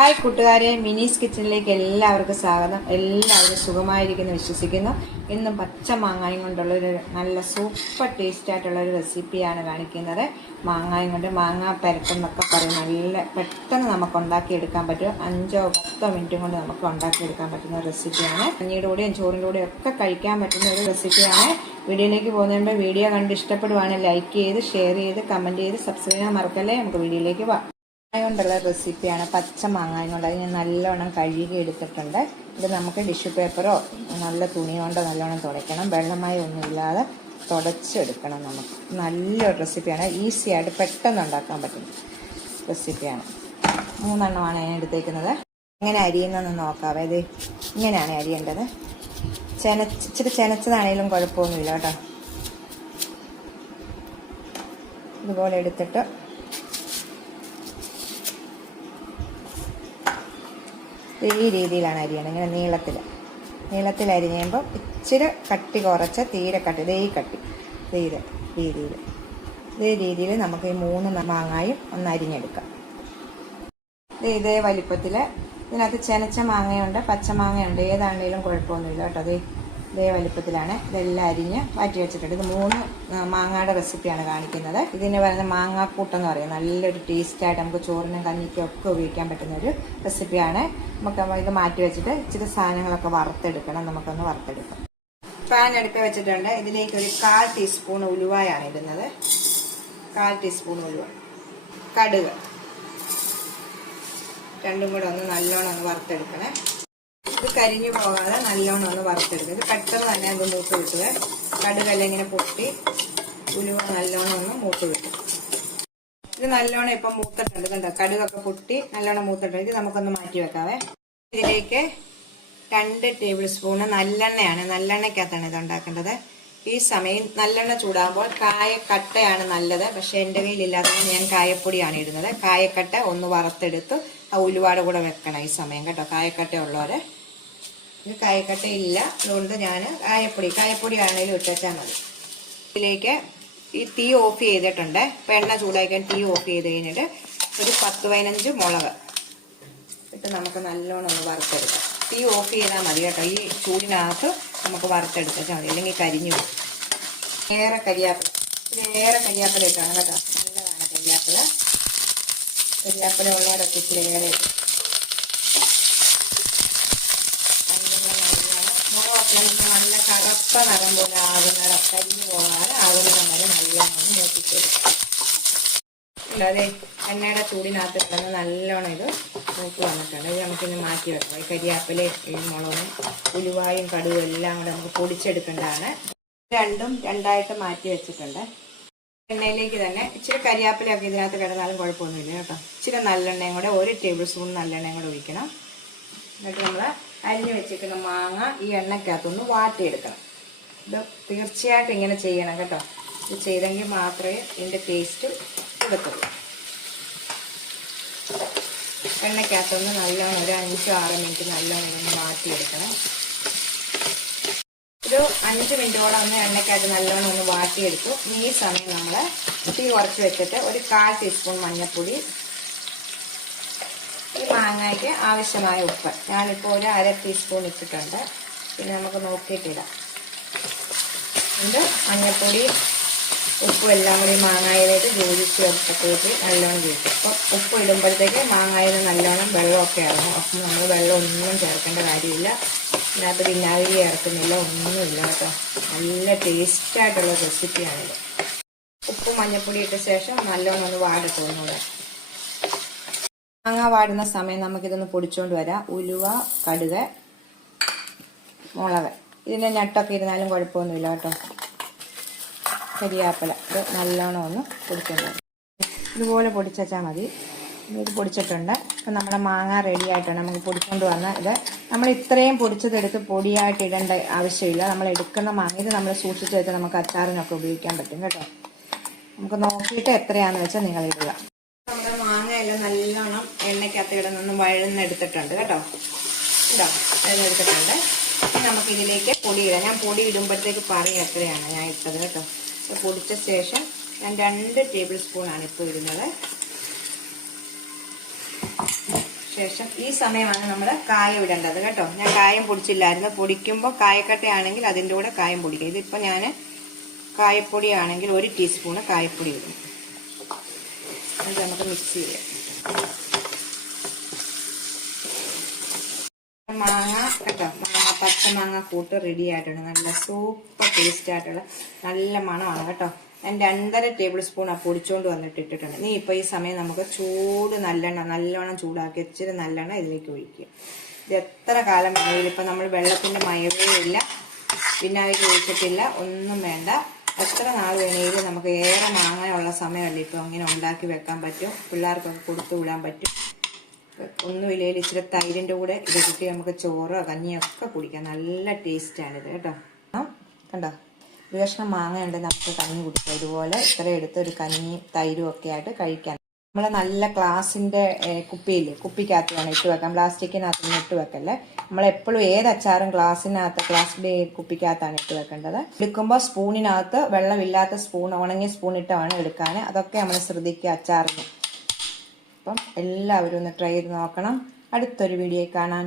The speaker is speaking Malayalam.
ഹായ് കൂട്ടുകാരെ, മിനീസ് കിച്ചണിലേക്ക് എല്ലാവർക്കും സ്വാഗതം. എല്ലാവരും സുഖമായിരിക്കുന്നു വിശ്വസിക്കുന്നു. ഇന്നും പച്ച മാങ്ങായും കൊണ്ടുള്ളൊരു നല്ല സൂപ്പർ ടേസ്റ്റ് ആയിട്ടുള്ളൊരു റെസിപ്പിയാണ് കാണിക്കുന്നത്. മാങ്ങായും കൊണ്ട് മാങ്ങാ പരട്ടെന്നൊക്കെ പറയും. നല്ല പെട്ടെന്ന് നമുക്ക് ഉണ്ടാക്കിയെടുക്കാൻ പറ്റും. 5-10 മിനിറ്റ് കൊണ്ട് നമുക്ക് ഉണ്ടാക്കിയെടുക്കാൻ പറ്റുന്ന റെസിപ്പിയാണ്. കഞ്ഞിയുടെ കൂടെയും ചോറിൻ്റെ കൂടെയും ഒക്കെ കഴിക്കാൻ പറ്റുന്ന ഒരു റെസിപ്പിയാണ്. വീഡിയോയിലേക്ക് പോകുന്നതിന് മുമ്പ് വീഡിയോ കണ്ട് ഇഷ്ടപ്പെടുവാണെങ്കിൽ ലൈക്ക് ചെയ്ത്, ഷെയർ ചെയ്ത്, കമൻറ്റ് ചെയ്ത്, സബ്സ്ക്രൈബ് ചെയ്യാൻ മറക്കല്ലേ. നമുക്ക് വീഡിയോയിലേക്ക് പോകാം. കൊണ്ടുള്ള റെസിപ്പിയാണ്. പച്ച മാങ്ങായും കൊണ്ട് അത് ഞാൻ നല്ലോണം കഴുകി എടുത്തിട്ടുണ്ട്. ഇത് നമുക്ക് ടിഷ്യൂ പേപ്പറോ നല്ല തുണി കൊണ്ടോ നല്ലോണം തുടയ്ക്കണം. വെള്ളമായി ഒന്നുമില്ലാതെ തുടച്ചെടുക്കണം. നമുക്ക് നല്ലൊരു റെസിപ്പിയാണ്. ഈസി ആയിട്ട് പെട്ടെന്ന് ഉണ്ടാക്കാൻ പറ്റുന്ന റെസിപ്പിയാണ്. 3 എണ്ണമാണ് ഞാൻ എടുത്തേക്കുന്നത്. എങ്ങനെ അരിയുന്നതെന്ന് നോക്കാവേ. ഇത് ഇങ്ങനെയാണ് അരിയേണ്ടത്. ഇച്ചിരി ചെനച്ചതാണെങ്കിലും കുഴപ്പമൊന്നുമില്ല കേട്ടോ. ഇതുപോലെ എടുത്തിട്ട് ഈ രീതിയിലാണ് അരിയണം. ഇങ്ങനെ നീളത്തിൽ അരിഞ്ഞുമ്പോൾ ഇച്ചിരി കട്ടി കുറച്ച് തീരെ കട്ടി, ഇതേ രീതിയിൽ നമുക്ക് ഈ 3 മാങ്ങായും ഒന്ന് അരിഞ്ഞെടുക്കാം. ഇതേ വലിപ്പത്തിൽ. ഇതിനകത്ത് ചെനച്ച മാങ്ങയുണ്ട്, പച്ചമാങ്ങയുണ്ട്, ഏതാണെങ്കിലും കുഴപ്പമൊന്നുമില്ല കേട്ടോ. ഇതേ വലിപ്പത്തിലാണ് ഇതെല്ലാം അരിഞ്ഞ് മാറ്റി വെച്ചിട്ടുണ്ട്. ഇത് 3 മാങ്ങയുടെ റെസിപ്പിയാണ് കാണിക്കുന്നത്. ഇതിന് പറയുന്ന മാങ്ങാക്കൂട്ടെന്ന് പറയും. നല്ലൊരു ടേസ്റ്റായിട്ട് നമുക്ക് ചോറിനും കഞ്ഞിക്കും ഒക്കെ ഉപയോഗിക്കാൻ പറ്റുന്നൊരു റെസിപ്പിയാണ്. നമുക്ക് ഇത് മാറ്റി വെച്ചിട്ട് ഇച്ചിരി സാധനങ്ങളൊക്കെ വറുത്തെടുക്കണം. നമുക്കൊന്ന് വറുത്തെടുക്കാം. പാൻ എടുത്ത് വെച്ചിട്ടുണ്ട്. ഇതിലേക്ക് ഒരു 1/4 ടീസ്പൂൺ ഉലുവയാണ് ഇടുന്നത്. 1/4 ടീസ്പൂൺ ഉലുവ, കടുക്, രണ്ടും കൂടെ ഒന്ന് നല്ലോണം ഒന്ന് വറുത്തെടുക്കണേ. ഇത് കരിഞ്ഞു പോകാതെ നല്ലോണം ഒന്ന് വറുത്തെടുക്കുക. ഇത് പെട്ടെന്ന് തന്നെ അത് മൂത്ത് കിട്ടുക. കടുകെല്ലാം ഇങ്ങനെ പൊട്ടി ഉലുവ നല്ലോണം ഒന്ന് മൂത്ത് കിട്ടും. ഇത് നല്ലോണം ഇപ്പം മൂത്തിട്ടുണ്ട്. കണ്ടോ, കടുകൊക്കെ പൊട്ടി നല്ലോണം മൂത്തിട്ടുണ്ട്. ഇത് നമുക്കൊന്ന് മാറ്റി വെക്കാവേ. ഇതിലേക്ക് 2 ടേബിൾ സ്പൂണ് നല്ലെണ്ണയാണ്. നല്ലെണ്ണയ്ക്കകത്താണ് ഇത് ഉണ്ടാക്കേണ്ടത്. ഈ സമയം നല്ലെണ്ണ ചൂടാകുമ്പോൾ കായക്കട്ടയാണ് നല്ലത്. പക്ഷെ എൻ്റെ കയ്യിലില്ലാത്തത് ഞാൻ കായപ്പൊടിയാണ് ഇടുന്നത്. കായക്കട്ട ഒന്ന് വറുത്തെടുത്ത് ആ ഉലുവാടെ കൂടെ വെക്കണം ഈ സമയം കേട്ടോ. കായക്കട്ട ഉള്ളവരെ. ഇത് കായക്കട്ട ഇല്ല, അതുകൊണ്ട് ഞാൻ കായപ്പൊടി ആണെങ്കിലും ഇട്ടാൽ മതി. ഇതിലേക്ക് ഈ തീ ഓഫ് ചെയ്തിട്ടുണ്ട്. ഇപ്പം എണ്ണ ചൂടാക്കാൻ തീ ഓഫ് ചെയ്ത് കഴിഞ്ഞിട്ട് ഒരു 10-15 മുളക് ഇട്ട് നമുക്ക് നല്ലോണം ഒന്ന് വറുത്തെടുക്കാം. തീ ഓഫ് ചെയ്താൽ മതി കേട്ടോ. ഈ ചൂടിനകത്ത് നമുക്ക് വറുത്തെടുത്താൽ മതി, അല്ലെങ്കിൽ കരിഞ്ഞു പോകും. ഏറെ കരിയാപ്പില ഇട്ടാണ് കേട്ടോ. നല്ലതാണ് കരിയാപ്പില ഉള്ളവരൊക്കെ ഇച്ചിരി ഏറെ ഇട്ടു. നല്ല കറുപ്പ നിറം പോലെ ആകുന്ന കരിഞ്ഞു പോകാതെ ആകുന്ന വരെ നല്ലോണം മൂപ്പിച്ചെടുക്കും. അതെ, എണ്ണയുടെ ചൂടിനകത്ത് കിടന്ന് നല്ലോണം ഇത് മൂത്ത് വന്നിട്ടുണ്ട്. ഇത് നമുക്കിന്ന് മാറ്റി വെക്കാം. ഈ കരിയാപ്പിലയും ഈ മുളകും ഉലുവായും കടുവും എല്ലാം കൂടെ നമുക്ക് പൊടിച്ചെടുക്കേണ്ടതാണ്. രണ്ടും രണ്ടായിട്ട് മാറ്റി വെച്ചിട്ടുണ്ട്. എണ്ണയിലേക്ക് തന്നെ ഇച്ചിരി കരിയാപ്പിലൊക്കെ ഇതിനകത്ത് കിടന്നാലും കുഴപ്പമൊന്നുമില്ല കേട്ടോ. ഇച്ചിരി നല്ലെണ്ണയും കൂടെ 1 ടേബിൾ സ്പൂൺ നല്ലെണ്ണയും കൂടെ ഒഴിക്കണം. എന്നിട്ട് നമ്മൾ അരിഞ്ഞു വെച്ചിരിക്കുന്ന മാങ്ങ ഈ എണ്ണയ്ക്കകത്തൊന്ന് വാട്ടിയെടുക്കണം. ഇത് തീർച്ചയായിട്ടും ഇങ്ങനെ ചെയ്യണം കേട്ടോ. ഇത് ചെയ്തെങ്കിൽ മാത്രമേ ഇതിൻ്റെ ടേസ്റ്റ് കിടത്തുള്ളൂ. എണ്ണയ്ക്കകത്തൊന്ന് നല്ലോണം ഒരു 5-6 മിനിറ്റ് നല്ലോണം ഒന്ന് വാട്ടിയെടുക്കണം. ഒരു 5 മിനിറ്റോളം ഒന്ന് എണ്ണയ്ക്കകത്ത് നല്ലോണം ഒന്ന് വാട്ടിയെടുത്തു. ഈ സമയം നമ്മൾ തീ കുറച്ച് വെച്ചിട്ട് ഒരു 1/4 ടീസ്പൂൺ മഞ്ഞൾപ്പൊടി, ഈ മാങ്ങയ്ക്ക് ആവശ്യമായ ഉപ്പ് ഞാനിപ്പോൾ ഒരു 1/2 ടീസ്പൂൺ ഇട്ടിട്ടുണ്ട്. പിന്നെ നമുക്ക് നോക്കിയിട്ടിടാം. ഇത് മഞ്ഞൾപ്പൊടി ഉപ്പും എല്ലാം കൂടി മാങ്ങായിലേക്ക് യോജിച്ച് വെച്ചപ്പോഴത്തേക്ക് നല്ലോണം ചോദിക്കും. അപ്പോൾ ഉപ്പ് ഇടുമ്പോഴത്തേക്ക് മാങ്ങായിൽ നല്ലോണം വെള്ളമൊക്കെ ഇറങ്ങും. അപ്പം നമ്മൾ വെള്ളം ഒന്നും ചേർക്കേണ്ട കാര്യമില്ല. ഇതിനകത്ത് വിനാഗിരി ചേർക്കുന്നില്ല, ഒന്നുമില്ല കേട്ടോ. നല്ല ടേസ്റ്റായിട്ടുള്ള റെസിപ്പിയാണിത്. ഉപ്പും മഞ്ഞൾപ്പൊടി ഇട്ട ശേഷം നല്ലോണം ഒന്ന് വാടട്ടെ ഒന്നുകൂടെ. മാങ്ങ വാടുന്ന സമയം നമുക്കിതൊന്ന് പൊടിച്ചുകൊണ്ട് വരാം. ഉലുവ, കടുക്, മുളക്, ഇതിൻ്റെ ഞട്ടൊക്കെ ഇരുന്നാലും കുഴപ്പമൊന്നുമില്ല കേട്ടോ. കരിയാപ്പില ഇത് നല്ലോണം ഒന്ന് പൊടിച്ചുകൊണ്ട് വരാം. ഇതുപോലെ പൊടിച്ചാൽ മതി. ഇത് പൊടിച്ചിട്ടുണ്ട്. അപ്പം നമ്മുടെ മാങ്ങ റെഡി ആയിട്ടുണ്ട്. നമുക്ക് പൊടിച്ചുകൊണ്ട് വന്നാൽ ഇത് നമ്മൾ ഇത്രയും പൊടിച്ചതെടുത്ത് പൊടിയായിട്ട് ഇടേണ്ട ആവശ്യമില്ല. നമ്മൾ എടുക്കുന്ന മാങ്ങ ഇത് നമ്മൾ സൂക്ഷിച്ച് വെച്ചാൽ നമുക്ക് അച്ചാറിനൊക്കെ ഉപയോഗിക്കാൻ പറ്റും കേട്ടോ. നമുക്ക് നോക്കിയിട്ട് എത്രയാണെന്ന് വെച്ചാൽ നിങ്ങൾ ഇടുക. നമ്മുടെ മാങ്ങയെല്ലാം നല്ലോണം എണ്ണയ്ക്കകത്ത് കിടന്നൊന്ന് വഴന്നെടുത്തിട്ടുണ്ട് കേട്ടോ. വഴന്നെടുത്തിട്ടുണ്ട്. ഇനി നമുക്ക് ഇതിലേക്ക് പൊടി ഇടാം. ഞാൻ പൊടി ഇടുമ്പോഴത്തേക്ക് പറയും എത്രയാണ് ഞാൻ ഇട്ടത് കേട്ടോ. പൊടിച്ച ശേഷം ഞാൻ 2 ടേബിൾ സ്പൂണാണ് ഇപ്പോൾ ഇടുന്നത്. ശേഷം ഈ സമയമാണ് നമ്മൾ കായം ഇടേണ്ടത് കേട്ടോ. ഞാൻ കായം പൊടിച്ചില്ലായിരുന്നു. പൊടിക്കുമ്പോൾ കായക്കട്ടയാണെങ്കിൽ അതിൻ്റെ കൂടെ കായം പൊടിക്കുക. ഇതിപ്പോൾ ഞാൻ കായപ്പൊടിയാണെങ്കിൽ 1 ടീസ്പൂണ് കായപ്പൊടി ഇടും. അത് നമുക്ക് മിക്സ് ചെയ്യാം. മാങ്ങ കേട്ടോ, പച്ചമാങ്ങ കൂട്ട് റെഡി ആയിട്ടുണ്ട്. നല്ല സൂപ്പർ ടേസ്റ്റ് ആയിട്ടുള്ള നല്ല മണമാണ് കേട്ടോ. ഞാൻ 2.5 ടേബിൾ സ്പൂൺ പൊടിച്ചുകൊണ്ട് വന്നിട്ട് ഇട്ടിട്ടുണ്ട്. ഇനി ഇപ്പോൾ ഈ സമയം നമുക്ക് നല്ലോണം ചൂടാക്കി ഇച്ചിരി നല്ലെണ്ണ ഇതിലേക്ക് ഒഴിക്കുക. ഇത് എത്ര കാലം വേണമെങ്കിലും, ഇപ്പം നമ്മൾ വെള്ളത്തിൻ്റെ മയമേ ഇല്ല, വിനാഗിരി ഒഴിച്ചിട്ടില്ല, ഒന്നും വേണ്ട. എത്ര നാൾ വേണമെങ്കിലും നമുക്ക് ഏറെ മാങ്ങയുള്ള സമയമല്ല ഇപ്പോൾ അങ്ങനെ ഉണ്ടാക്കി വെക്കാൻ പറ്റും. പിള്ളേർക്കൊക്കെ കൊടുത്തു വിടാൻ പറ്റും. ഒന്നുമില്ലെങ്കിൽ ഇച്ചിരി തൈരിൻ്റെ കൂടെ ഇത് കിട്ടി നമുക്ക് ചോറോ കഞ്ഞിയോ ഒക്കെ കുടിക്കാം. നല്ല ടേസ്റ്റാണിത് കേട്ടോ. കണ്ടോ, ഒരു കഷ്ണം മാങ്ങ ഉണ്ട്, നമുക്ക് കഞ്ഞി കുടിക്കാം. ഇതുപോലെ ഇത്ര എടുത്ത് ഒരു കഞ്ഞി തൈരും ഒക്കെ ആയിട്ട് കഴിക്കാൻ. നമ്മൾ നല്ല ഗ്ലാസിൻ്റെ കുപ്പിക്കകത്ത് വേണം ഇട്ട് വെക്കാം. പ്ലാസ്റ്റിക്കിനകത്തൊന്നും ഇട്ട് വെക്കല്ലേ. നമ്മളെപ്പോഴും ഏത് അച്ചാറും ഗ്ലാസിൻ്റെ കുപ്പിക്കകത്താണ് ഇട്ട് വെക്കേണ്ടത്. എടുക്കുമ്പോൾ സ്പൂണിനകത്ത് വെള്ളമില്ലാത്ത സ്പൂൺ, ഉണങ്ങിയ സ്പൂൺ ഇട്ട് വേണം എടുക്കാൻ. അതൊക്കെ നമ്മൾ ശ്രദ്ധിക്കുക അച്ചാറിന്. അപ്പം എല്ലാവരും ഒന്ന് ട്രൈ ചെയ്ത് നോക്കണം. അടുത്തൊരു വീഡിയോ കാണാൻ.